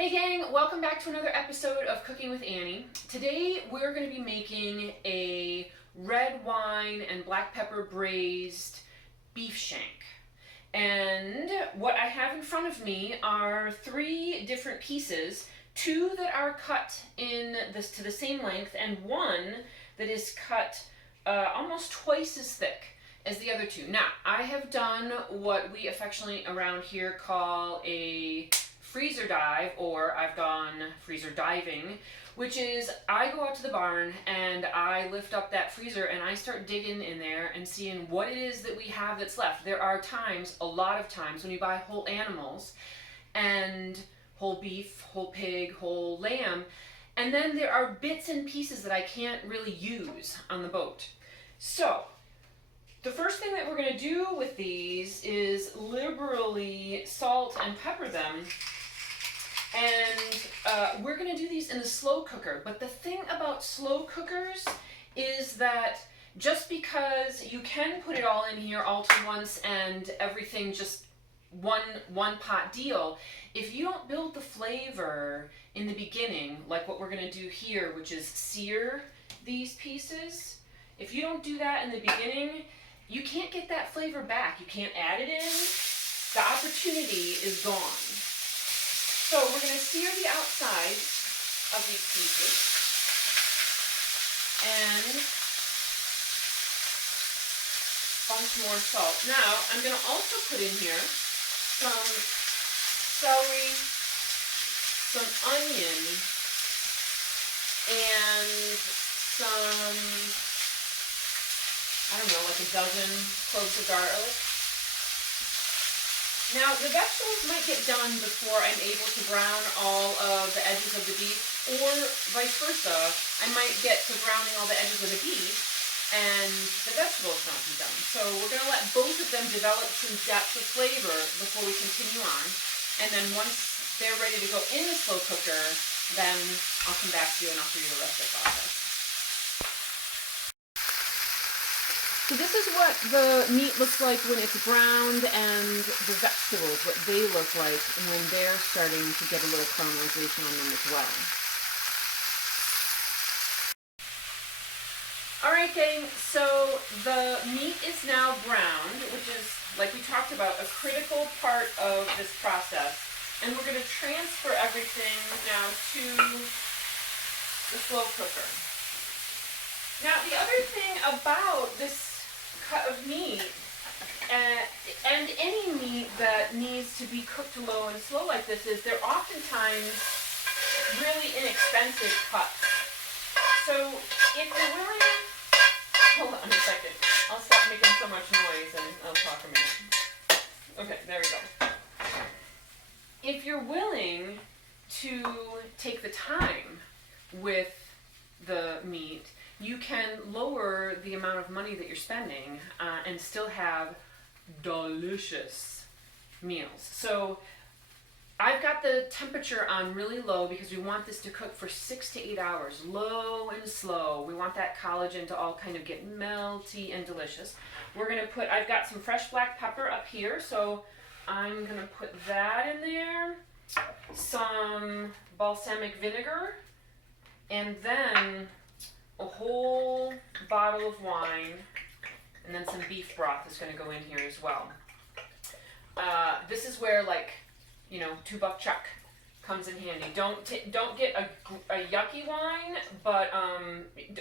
Hey gang, welcome back to another episode of Cooking with Annie. Today we're going to be making a red wine and black pepper braised beef shank. And what I have in front of me are three different pieces, two that are cut to the same length and one that is cut almost twice as thick as the other two. Now, I have done what we affectionately around here call a freezer dive, or I've gone freezer diving, which is I go out to the barn and I lift up that freezer and I start digging in there and seeing what it is that we have that's left. There are times, a lot of times, when you buy whole animals and whole beef, whole pig, whole lamb, and then there are bits and pieces that I can't really use on the boat. So the first thing that we're going to do with these is liberally salt and pepper them. And we're going to do these in the slow cooker. But the thing about slow cookers is that just because you can put it all in here all to once and everything just one pot deal, if you don't build the flavor in the beginning, like what we're going to do here, which is sear these pieces, if you don't do that in the beginning, you can't get that flavor back. You can't add it in. The opportunity is gone. So we're going to sear the outside of these pieces and a bunch more salt. Now I'm going to also put in here some celery, some onion, and some, I don't know, like a dozen cloves of garlic. Now, the vegetables might get done before I'm able to brown all of the edges of the beef, or vice versa. I might get to browning all the edges of the beef, and the vegetables not be done. So we're going to let both of them develop some depth of flavor before we continue on. And then once they're ready to go in the slow cooker, then I'll come back to you and I'll show you the rest of the process. So this is what the meat looks like when it's browned, and the vegetables, what they look like when they're starting to get a little caramelization on them as well. Alright gang, so the meat is now browned, which is, like we talked about, a critical part of this process. And we're going to transfer everything now to the slow cooker. Now the other thing about this cut of meat, and any meat that needs to be cooked low and slow like this, is they're oftentimes really inexpensive cuts. So if you're willing, hold on a second, I'll stop making so much noise and I'll talk a minute. Okay, there we go. If you're willing to take the time with the meat, you can lower the amount of money that you're spending and still have delicious meals. So I've got the temperature on really low because we want this to cook for 6 to 8 hours, low and slow. We want that collagen to all kind of get melty and delicious. We're going to put, I've got some fresh black pepper up here, so I'm going to put that in there, some balsamic vinegar, and then a whole bottle of wine, and then some beef broth is going to go in here as well. This is where, like, you know, 2 buck chuck comes in handy. Don't get a yucky wine, but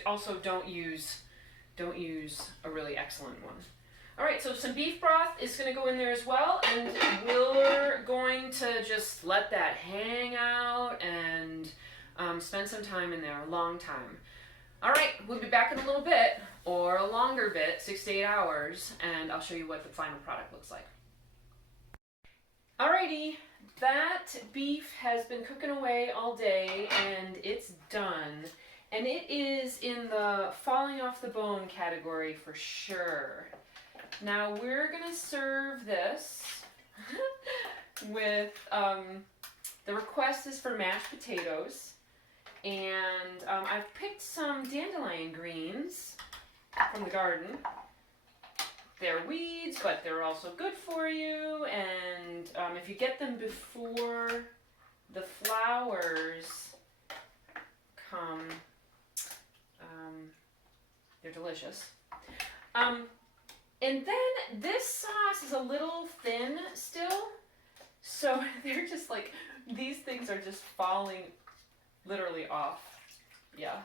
also don't use a really excellent one. All right, so some beef broth is going to go in there as well, and we're going to just let that hang out and spend some time in there, a long time. All right, we'll be back in a little bit, or a longer bit, 6 to 8 hours, and I'll show you what the final product looks like. Alrighty, that beef has been cooking away all day, and it's done. And it is in the falling off the bone category for sure. Now we're gonna serve this with, the request is for mashed potatoes. And I've picked some dandelion greens from the garden. They're weeds, but they're also good for you. And if you get them before the flowers come, they're delicious. And then this sauce is a little thin still, so they're just like, these things are just falling literally off. Yeah.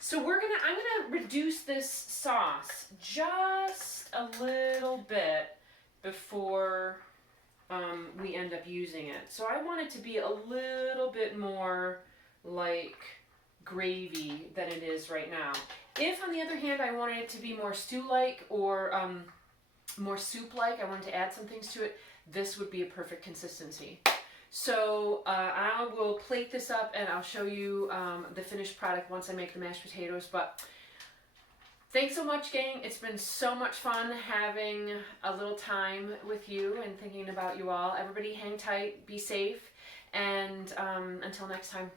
So I'm gonna reduce this sauce just a little bit before we end up using it. So I want it to be a little bit more like gravy than it is right now. If, on the other hand, I wanted it to be more stew-like or more soup-like, I wanted to add some things to it, this would be a perfect consistency. So I will plate this up and I'll show you the finished product once I make the mashed potatoes. But thanks so much, gang. It's been so much fun having a little time with you and thinking about you all. Everybody hang tight, be safe, and until next time.